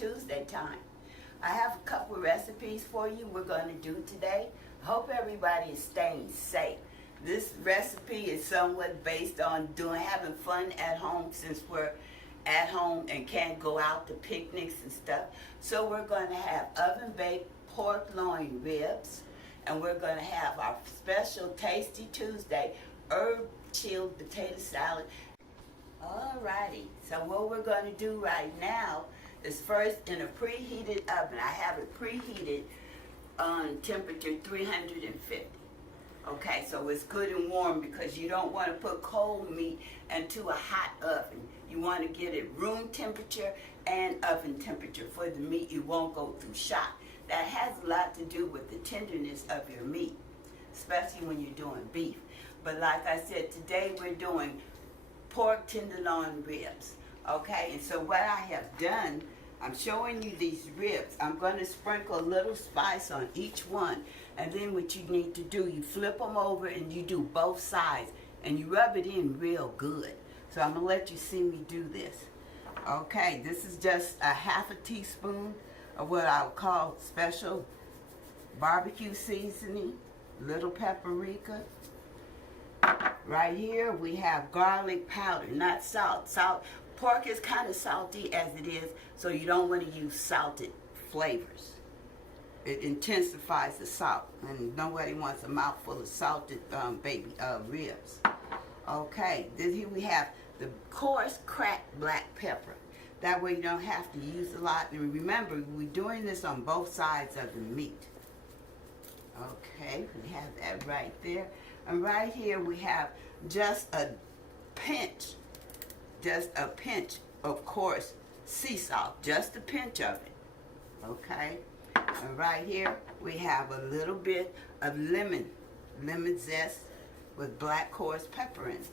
Tuesday time. I have a couple of recipes for you we're going to do today. I hope everybody is staying safe. This recipe is somewhat based on having fun at home since we're at home and can't go out to picnics and stuff. So we're going to have oven baked pork loin ribs, and we're going to have our special Tasty Tuesday herb chilled potato salad. Alrighty, so what we're going to do right now is first in a preheated oven. I have it preheated on temperature 350. Okay, so it's good and warm because you don't want to put cold meat into a hot oven. You want to get it room temperature and oven temperature for the meat. You won't go through shock. That has a lot to do with the tenderness of your meat, especially when you're doing beef. But like I said, today we're doing pork tenderloin ribs. Okay, and so what I have done, I'm showing you these ribs. I'm going to sprinkle a little spice on each one. And then what you need to do, you flip them over and you do both sides. And you rub it in real good. So I'm going to let you see me do this. Okay, this is just a half a teaspoon of what I would call special barbecue seasoning, little paprika. Right here we have garlic powder, not salt. Pork is kind of salty as it is, so you don't want to use salted flavors. It intensifies the salt, and nobody wants a mouthful of salted ribs. Okay, then here we have the coarse cracked black pepper. That way you don't have to use a lot. And remember, we're doing this on both sides of the meat. Okay, we have that right there. And right here we have just a pinch of course, sea salt, just a pinch of it. Okay, and right here we have a little bit of lemon zest with black coarse pepper in it.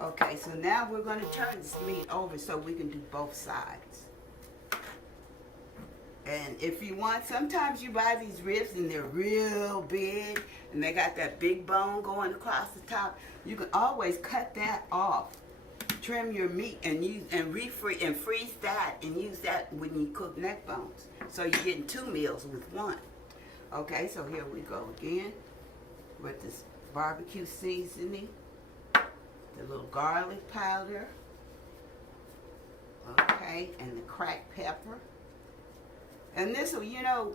Okay, so now we're going to turn this meat over so we can do both sides. And if you want, sometimes you buy these ribs and they're real big and they got that big bone going across the top. You can always cut that off, trim your meat and freeze that and use that when you cook neck bones. So you're getting two meals with one. Okay, so here we go again with this barbecue seasoning, the little garlic powder, okay, and the cracked pepper. And this will, you know,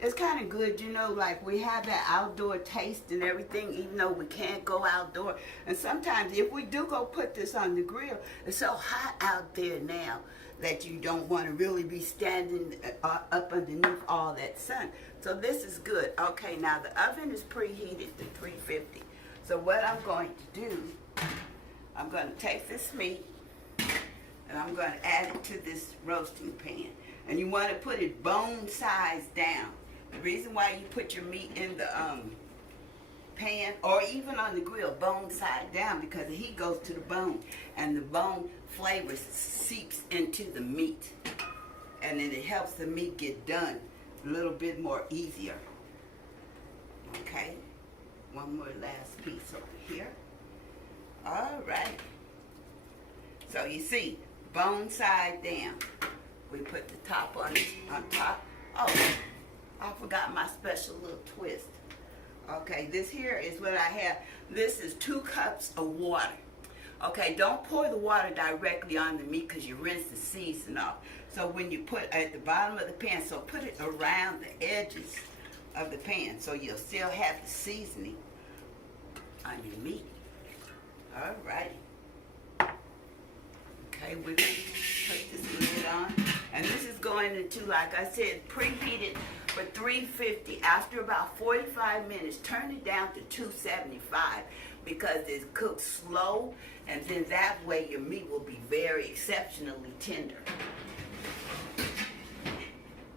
it's kind of good, you know, like we have that outdoor taste and everything, even though we can't go outdoor. And sometimes if we do go put this on the grill, it's so hot out there now that you don't want to really be standing up underneath all that sun. So this is good. Okay, now the oven is preheated to 350. So what I'm going to do, I'm going to take this meat and I'm going to add it to this roasting pan. And you want to put it bone size down. The reason why you put your meat in the pan or even on the grill bone side down, because the heat goes to the bone and the bone flavor seeps into the meat. And then it helps the meat get done a little bit more easier. Okay, one more last piece over here. All right. So you see, bone side down. We put the top on top. Oh, I forgot my special little twist. Okay, this here is what I have. This is 2 cups of water. Okay, don't pour the water directly on the meat because you rinse the season off. So when you put at the bottom of the pan, so put it around the edges of the pan so you'll still have the seasoning on your meat. All righty. Okay, we're going to put this lid on. And this is going into, like I said, preheated for 350. After about 45 minutes, turn it down to 275 because it's cooked slow, and then that way your meat will be very exceptionally tender.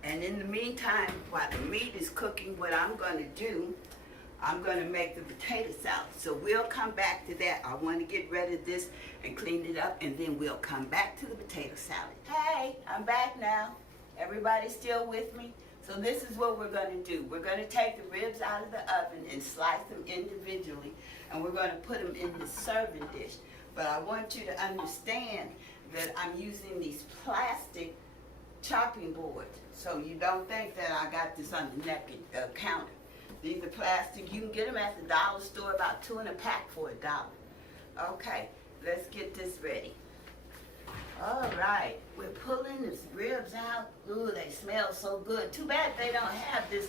And in the meantime, while the meat is cooking, what I'm going to do, I'm going to make the potato salad. So we'll come back to that. I want to get rid of this and clean it up, and then we'll come back to the potato salad. Hey, I'm back now. Everybody still with me? So this is what we're going to do. We're going to take the ribs out of the oven and slice them individually, and we're going to put them in the serving dish. But I want you to understand that I'm using these plastic chopping boards, so you don't think that I got this on the counter. These are plastic. You can get them at the dollar store, about 2 in a pack for $1. Okay, let's get this ready. All right, we're pulling these ribs out. Ooh, they smell so good. Too bad they don't have this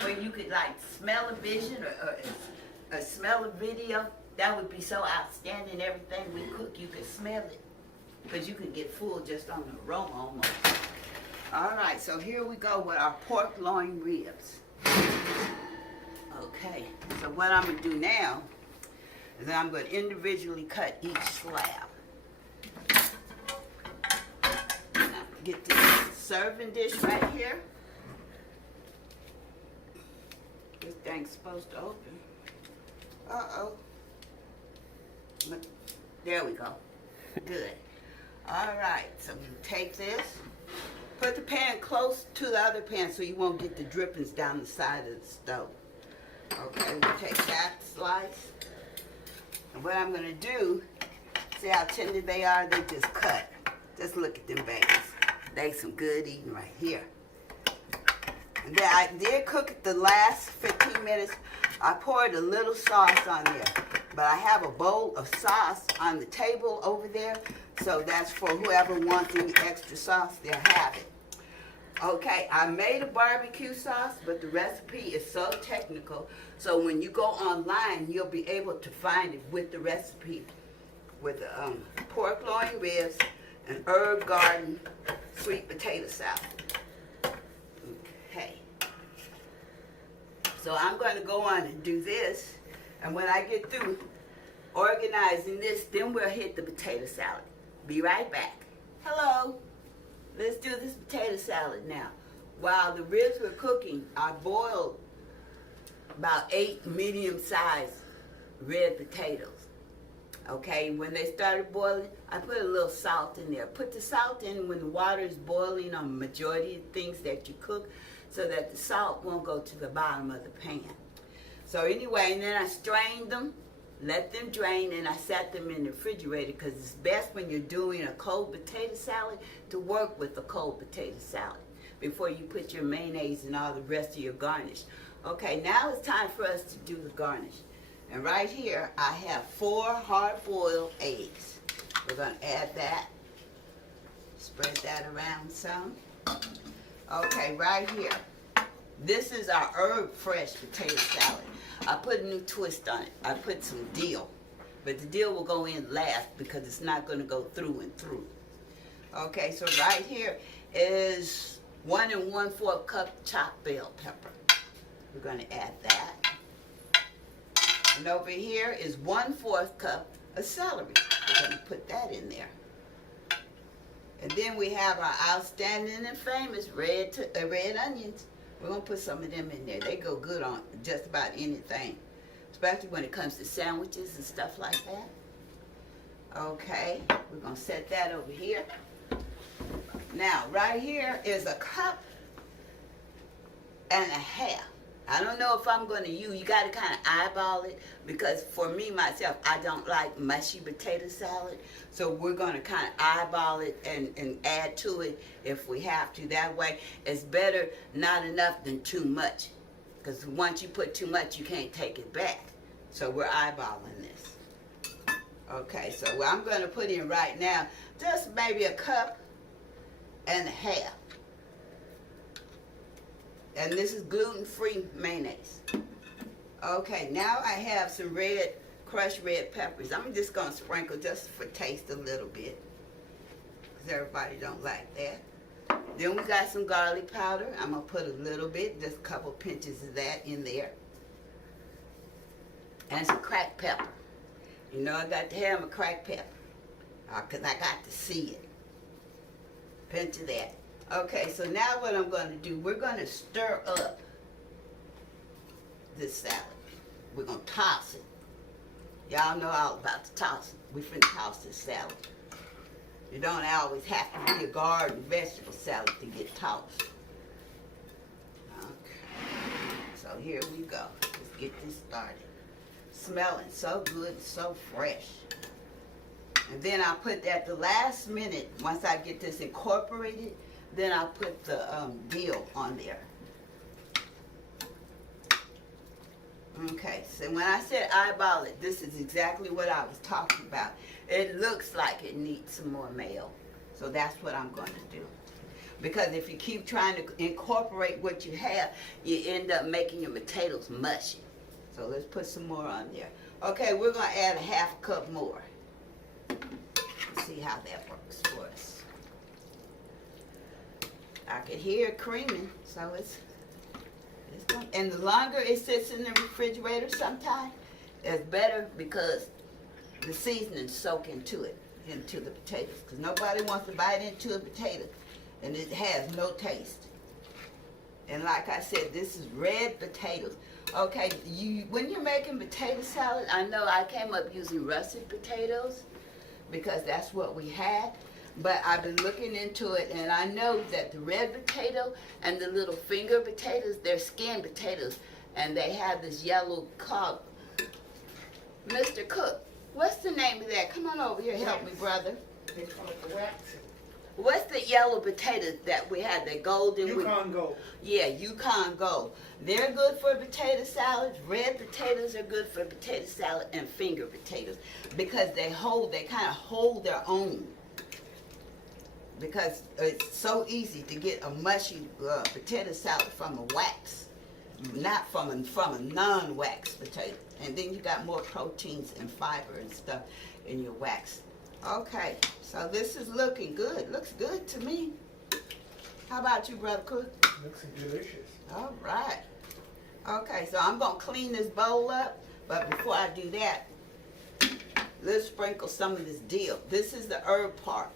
where you could like smell a vision or smell a video. That would be so outstanding. Everything we cook, you could smell it. Because you can get full just on the aroma almost. All right, so here we go with our pork loin ribs. Okay, so what I'm going to do now is I'm going to individually cut each slab. Now, get this serving dish right here. This thing's supposed to open. Uh-oh. There we go. Good. All right, so you take this, put the pan close to the other pan so you won't get the drippings down the side of the stove. Okay, we'll take that slice. And what I'm gonna do, see how tender they are? They just cut. Just look at them babies. They some good eating right here. And then I did cook it the last 15 minutes. I poured a little sauce on there. But I have a bowl of sauce on the table over there. So that's for whoever wants any extra sauce, they'll have it. Okay, I made a barbecue sauce, but the recipe is so technical. So when you go online, you'll be able to find it with the recipe. With pork loin ribs and herb garden sweet potato salad. Okay. So I'm going to go on and do this. And when I get through organizing this, then we'll hit the potato salad. Be right back. Hello. Let's do this potato salad now. While the ribs were cooking, I boiled about 8 medium-sized red potatoes. Okay, when they started boiling, I put a little salt in there. Put the salt in when the water is boiling on the majority of things that you cook so that the salt won't go to the bottom of the pan. So anyway, and then I strained them, let them drain, and I sat them in the refrigerator because it's best when you're doing a cold potato salad to work with a cold potato salad before you put your mayonnaise and all the rest of your garnish. Okay, now it's time for us to do the garnish. And right here, I have 4 hard-boiled eggs. We're going to add that. Spread that around some. Okay, right here. This is our herb fresh potato salad. I put a new twist on it. I put some dill. But the dill will go in last because it's not going to go through and through. Okay, so right here is 1 1/4 cup chopped bell pepper. We're going to add that. And over here is 1/4 cup of celery. We're going to put that in there. And then we have our outstanding and famous red onions. We're going to put some of them in there. They go good on just about anything, especially when it comes to sandwiches and stuff like that. Okay, we're going to set that over here. Now, right here is a cup and a half. I don't know if I'm going to use, you got to kind of eyeball it because for me, myself, I don't like mushy potato salad. So we're going to kind of eyeball it and add to it if we have to. That way, it's better not enough than too much. Because once you put too much, you can't take it back. So we're eyeballing this. Okay, so what I'm going to put in right now, just maybe a cup and a half. And this is gluten-free mayonnaise. Okay, now I have some crushed red peppers. I'm just going to sprinkle just for taste a little bit. Because everybody don't like that. Then we got some garlic powder. I'm going to put a little bit, just a couple pinches of that in there. And some cracked pepper. You know I got to have my cracked pepper. Because I got to see it. Pinch of that. Okay, so now what I'm going to do, we're going to stir up this salad. We're going to toss it. Y'all know all about the tossing. We're finna toss this salad. You don't always have to be a garden vegetable salad to get tossed. Okay, so here we go. Let's get this started. Smelling so good, so fresh. And then I'll put that the last minute, once I get this incorporated, Then I'll put the dill on there. Okay, so when I said eyeball it, this is exactly what I was talking about. It looks like it needs some more mayo. So that's what I'm going to do. Because if you keep trying to incorporate what you have, you end up making your potatoes mushy. So let's put some more on there. Okay, we're going to add a half cup more. Let's see how that works for us. I can hear it creaming, so it's going. And the longer it sits in the refrigerator sometimes, it's better because the seasonings soak into it, into the potatoes. Because nobody wants to bite into a potato and it has no taste. And like I said, this is red potatoes. Okay, when you're making potato salad, I know I came up using russet potatoes because that's what we had. But I've been looking into it, and I know that the red potato and the little finger potatoes, they're skin potatoes, and they have this yellow color. Mr. Cook, what's the name of that? Come on over here, help me, brother. They call it the waxing. What's the yellow potatoes that we had, the golden? Yukon Gold. Yeah, Yukon Gold. They're good for potato salads. Red potatoes are good for potato salad and finger potatoes because they kind of hold their own. Because it's so easy to get a mushy potato salad from a wax, not from a non-wax potato. And then you got more proteins and fiber and stuff in your wax. Okay, so this is looking good. Looks good to me. How about you, Brother Cook? Looks delicious. All right. Okay, so I'm going to clean this bowl up. But before I do that, let's sprinkle some of this dill. This is the herb part.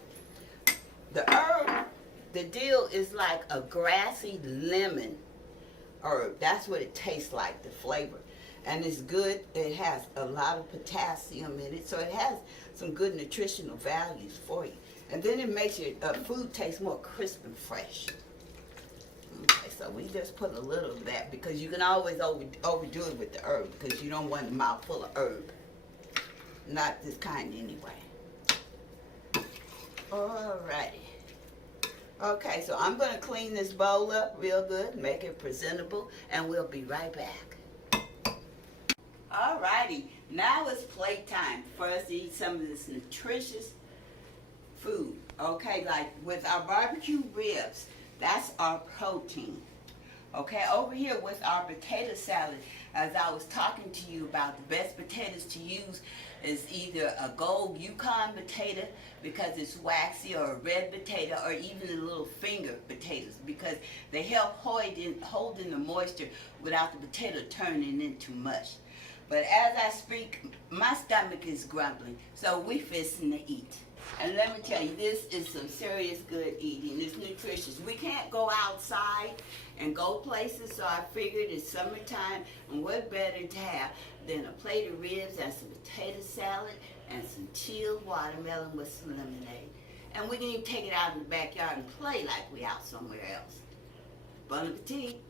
The herb, the dill is like a grassy lemon herb. That's what it tastes like, the flavor. And it's good. It has a lot of potassium in it, so it has some good nutritional values for you. And then it makes your food taste more crisp and fresh. Okay, so we just put a little of that because you can always overdo it with the herb because you don't want a mouthful of herb. Not this kind anyway. Alrighty. Okay, so I'm going to clean this bowl up real good, make it presentable, and we'll be right back. Alrighty, now it's playtime for us to eat some of this nutritious food. Okay, like with our barbecue ribs, that's our protein. Okay, over here with our potato salad, as I was talking to you about, the best potatoes to use is either a gold Yukon potato because it's waxy, or a red potato, or even the little finger potatoes because they help hold in the moisture without the potato turning into mush. But as I speak, my stomach is grumbling, so we fisting to eat. And let me tell you, this is some serious good eating. It's nutritious. We can't go outside and go places, so I figured it's summertime, and what better to have than a plate of ribs and some potato salad and some chilled watermelon with some lemonade. And we can even take it out in the backyard and play like we out somewhere else. Bon appetit.